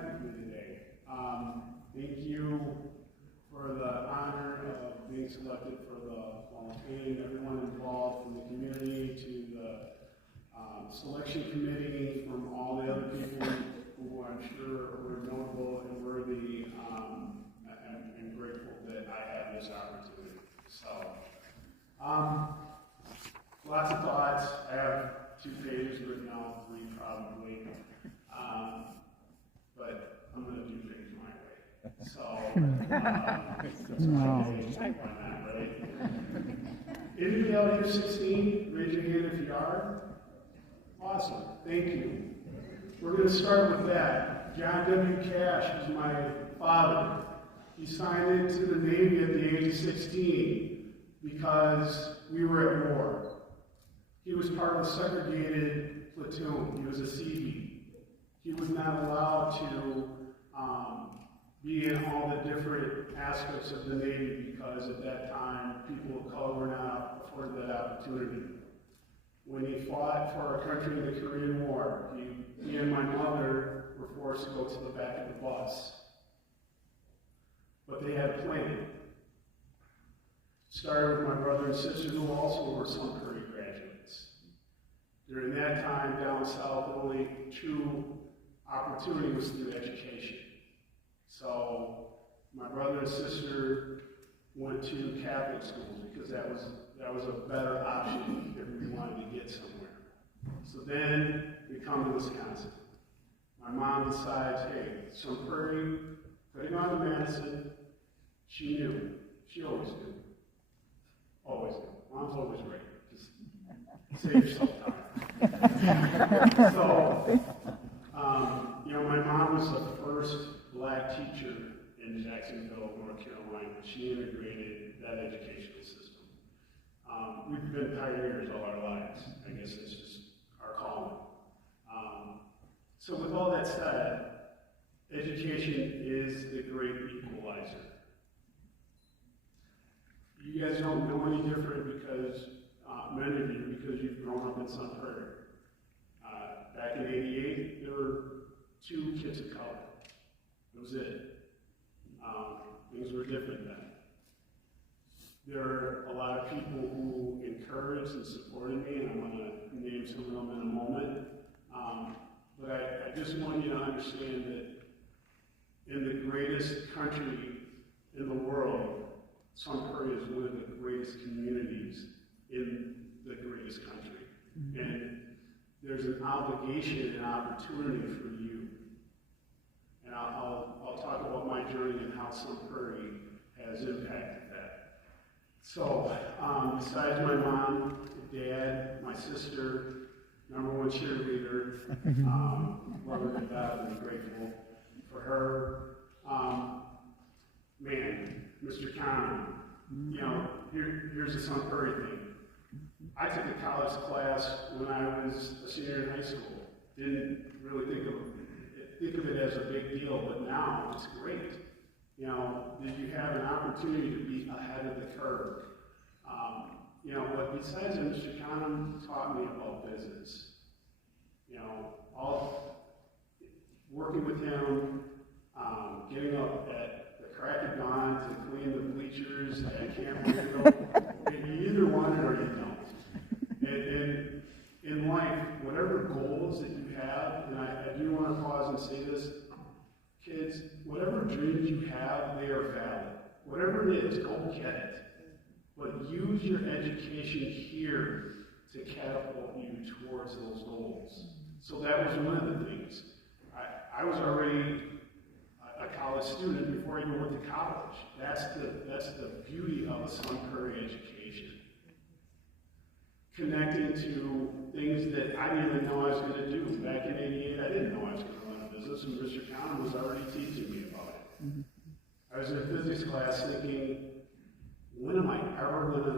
connect with me today. Thank you for the honor of being selected for the Hall of Fame, everyone involved from the community to the selection committee, from all the other people who I'm sure were notable and worthy. I'm grateful that I have this opportunity. So, lots of thoughts. I have 2 pages written out, 3 probably. But I'm going to do things my way. So, why not, right? Anybody out here 16? Raise your hand if you are. Awesome. Thank you. We're going to start with that. John W. Cash is my father. He signed into the Navy at the age of 16 because we were at war. He was part of a segregated platoon. He was a CB. He was not allowed to be in all the different aspects of the Navy because at that time, people of color were not afforded that opportunity. When he fought for our country in the Korean War, he and my mother were forced to go to the back of the bus. But they had a plan. Started with my brother and sister who also were Sun Prairie graduates. During that time down south, the only true opportunity was through education. So my brother and sister went to Catholic schools because that was a better option if we wanted to get somewhere. So then we come to Wisconsin. My mom decides, hey, Sun Prairie, putting on to Madison. She knew. She always knew. Always knew. Mom's always right. Just save yourself time. So, my mom was the first black teacher in Jacksonville, North Carolina. She integrated that educational system. We've been pioneers all our lives. I guess it's just our calling. So with all that said, education is the great equalizer. You guys don't know any different because, many of you, because you've grown up in Sun Prairie. Back in '88, there were 2 kids of color. That was it. Things were different then. There are a lot of people who encouraged and supported me, and I'm going to name some of them in a moment. But I just want you to understand that in the greatest country in the world, Sun Prairie is one of the greatest communities in the greatest country. And there's an obligation and opportunity for you. And I'll talk about my journey and how Sun Prairie has impacted that. So, besides my mom, dad, my sister, #1 cheerleader, love her to death and grateful for her. Mr. Conner, here's the Sun Prairie thing. I took a college class when I was a senior in high school. Didn't really think of it as a big deal, but now it's great. That you have an opportunity to be ahead of the curve. But besides that, Mr. Conner taught me about business. All working with him, getting up at the crack of dawn to clean the bleachers at Camp Louisville. You either want it or you don't. And in life, whatever goals that you have, and I do want to pause and say this, kids, whatever dreams you have, they are valid. Whatever it is, go get it. But use your education here to catapult you towards those goals. So that was one of the things. I was already a college student before I even went to college. That's the beauty of a Sun Prairie education. Connecting to things that I didn't even know I was going to do. Back in '88, I didn't know I was going to run a business, and Mr. Conner was already teaching me about it. I was in a physics class thinking, when am I ever going to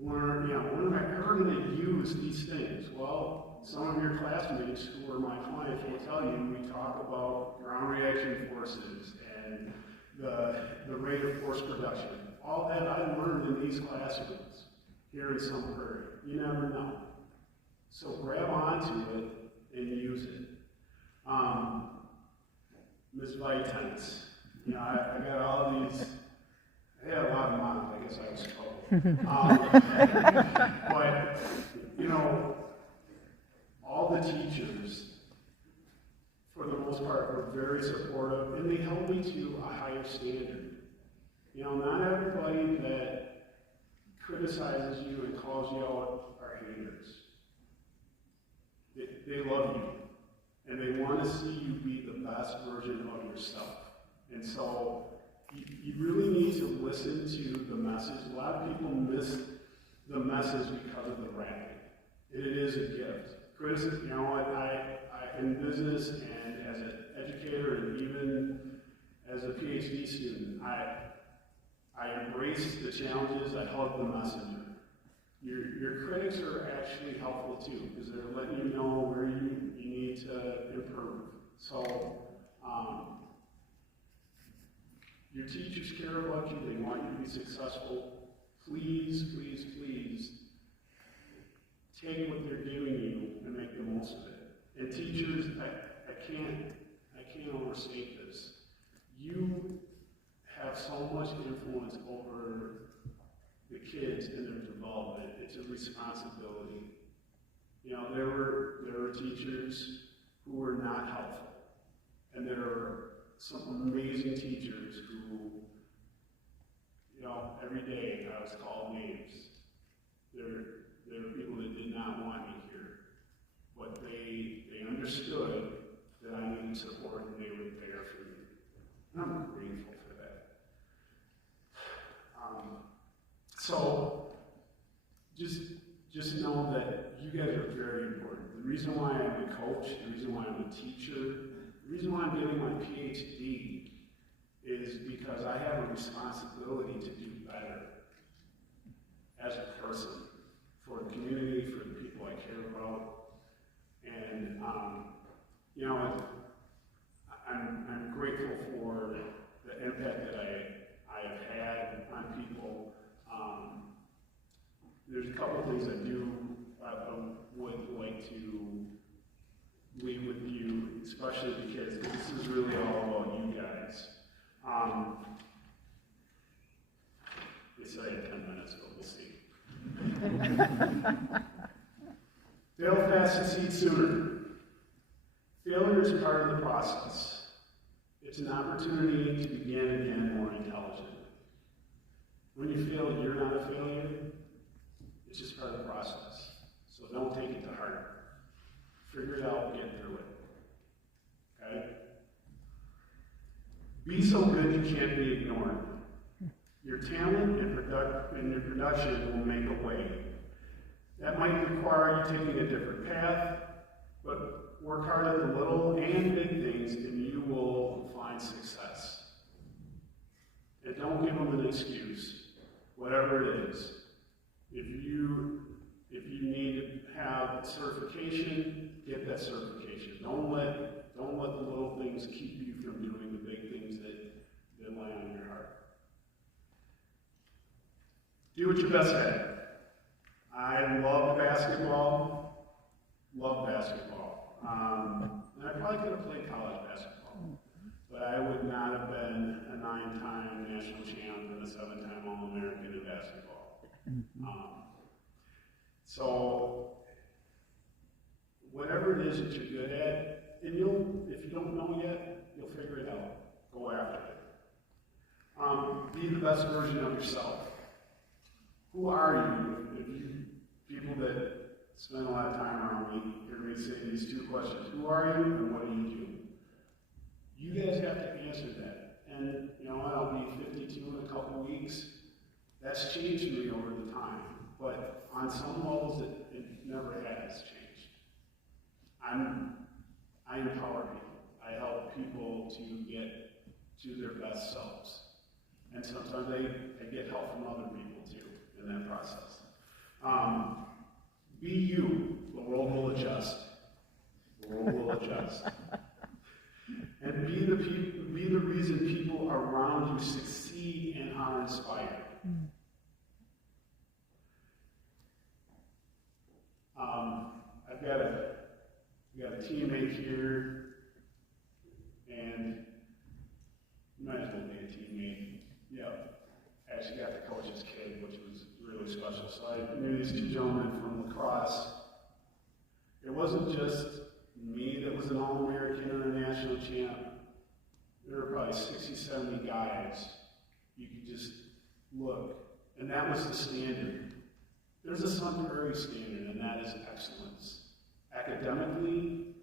learn, when am I ever going to use these things? Well, some of your classmates who are my clients will tell you, we talk about ground reaction forces and the rate of force production. All that I learned in these classrooms here in Sun Prairie. You never know. So grab onto it and use it. Ms. Vitens. You know, I got all these, I had a lot of moms, I guess I was trouble. But, you know, all the teachers, for the most part, were very supportive, and they held me to a higher standard. You know, not everybody that criticizes you and calls you out are haters. They love you, and they want to see you be the best version of yourself. And so, you really need to listen to the message. A lot of people miss the message because of the ragging. And it is a gift. Criticism, you know what, I in business and as an educator and even as a PhD student, I embrace the challenges, I hug the messenger. Your critics are actually helpful too, because they're letting you know where you need to improve. So, your teachers care about you, they want you to be successful. Please, please, please, take what they're giving you and make the most of it. And teachers, I can't overstate this. You have so much influence over the kids and their development. It's a responsibility. You know, there were teachers who were not helpful. And there are some amazing teachers who, you know, every day I was called names. There were people that did not want me here, but they understood that I needed support and they were there for me. And I'm grateful for that. So just know that you guys are very important. The reason why I'm a coach, the reason why I'm a teacher, the reason why I'm getting my PhD is because I have a responsibility to do better as a person, for the community, for the people I care about. And, you know, I'm grateful for the impact that I have had on people. There's a couple of things I would like to leave with you, especially the kids, because this is really all about you guys. They said I had 10 minutes, but we'll see. Fail fast, succeed sooner. Failure is part of the process. It's an opportunity to begin again more intelligent. When you feel you're not a failure, it's just part of the process. So don't take it to heart. Figure it out, get through it. Okay? Be so good you can't be ignored. Your talent and your production will make a way. That might require you taking a different path, but work hard at the little and big things and you will find success. And don't give them an excuse, whatever it is. If you need to have certification, get that certification. Don't let the little things keep you from doing the big things that lie on your heart. Do what you're best at. I love basketball. And I probably could have played college basketball, but I would not have been a 9-time national champ and a 7-time All-American in basketball. So, whatever it is that you're good at, and if you don't know yet, you'll figure it out. Go after it. Be the best version of yourself. Who are you? People that spend a lot of time around me hear me say these two questions. Who are you and what do you do? You guys have to answer that. And, you know, I'll be 52 in a couple weeks. That's changed me over the time. But on some levels, it never has changed. I empower people. I help people to get to their best selves. And sometimes I get help from other people too in that process. Be you. The world will adjust. And be the reason people around you succeed and are inspired. I've got a teammate here, and I knew these two gentlemen from lacrosse. It wasn't just me that was an All-American or a national champ. There were probably 60, 70 guys. You could just look. And that was the standard. There's a Sun Prairie standard, and that is excellence. Academically,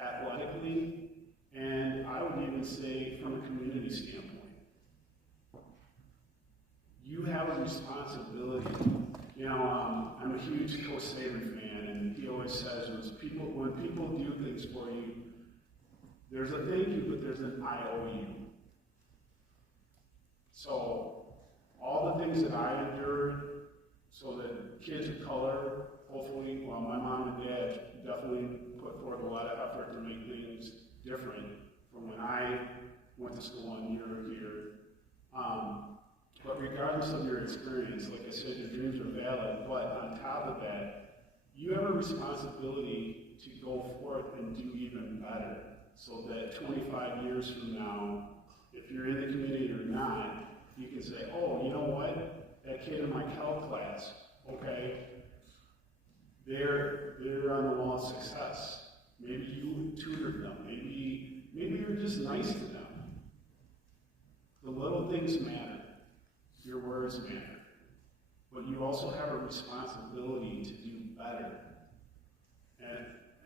athletically, and I would even say from a community standpoint. You have a responsibility. You know, I'm a huge Coach Saban fan, and he always says when people do things for you, there's a thank you, but there's an I owe you. So all the things that I endured, so that kids of color, hopefully, well, my mom and dad definitely put forth a lot of effort to make things different from when I went to school and you're here. But regardless of your experience, like I said, your dreams are valid, but on top of that, you have a responsibility to go forth and do even better, so that 25 years from now, if you're in the community or not, you can say, oh, you know what? That kid in my calc class, okay, they're on the wall of success. Maybe you tutored them. Maybe you're just nice to them. The little things matter. Your words matter. But you also have a responsibility to do better.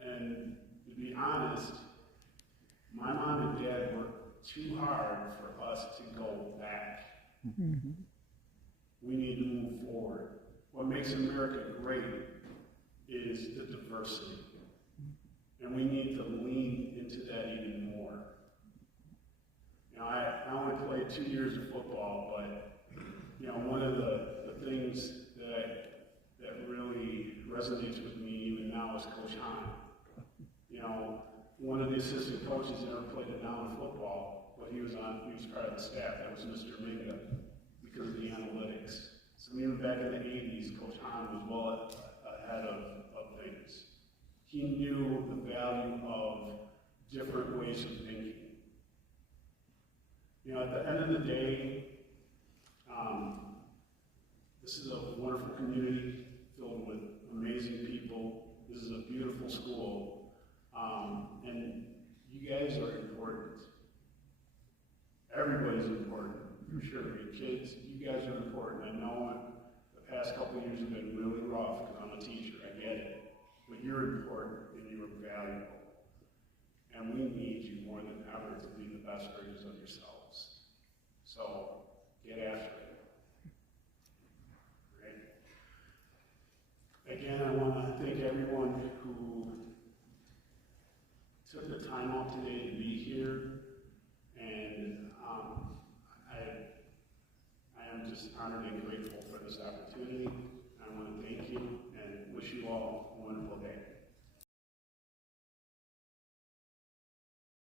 And to be honest, my mom and dad worked too hard for us to go back. Mm-hmm. We need to move forward. What makes America great is the diversity. And we need to lean into that even more. You know, I only played 2 years of football, but you know, one of the things that really resonates with me even now is Coach Hahn. You know, one of the assistant coaches never played a down in football, but he was part of the staff. That was Mr. Minga, because of the analytics. So even back in the 80s, Coach Hahn was well ahead of things. He knew the value of different ways of thinking. You know, at the end of the day, this is a wonderful community filled with amazing people. This is a beautiful school. And you guys are important. Everybody's important, for sure. Your kids, you guys are important. I know the past couple of years have been really rough because I'm a teacher, I get it. But you're important and you're valuable. And we need you more than ever to be the best versions of yourselves. So, get after it. Great. Again, I want to thank everyone who took the time out today to be here. And I am just honored and grateful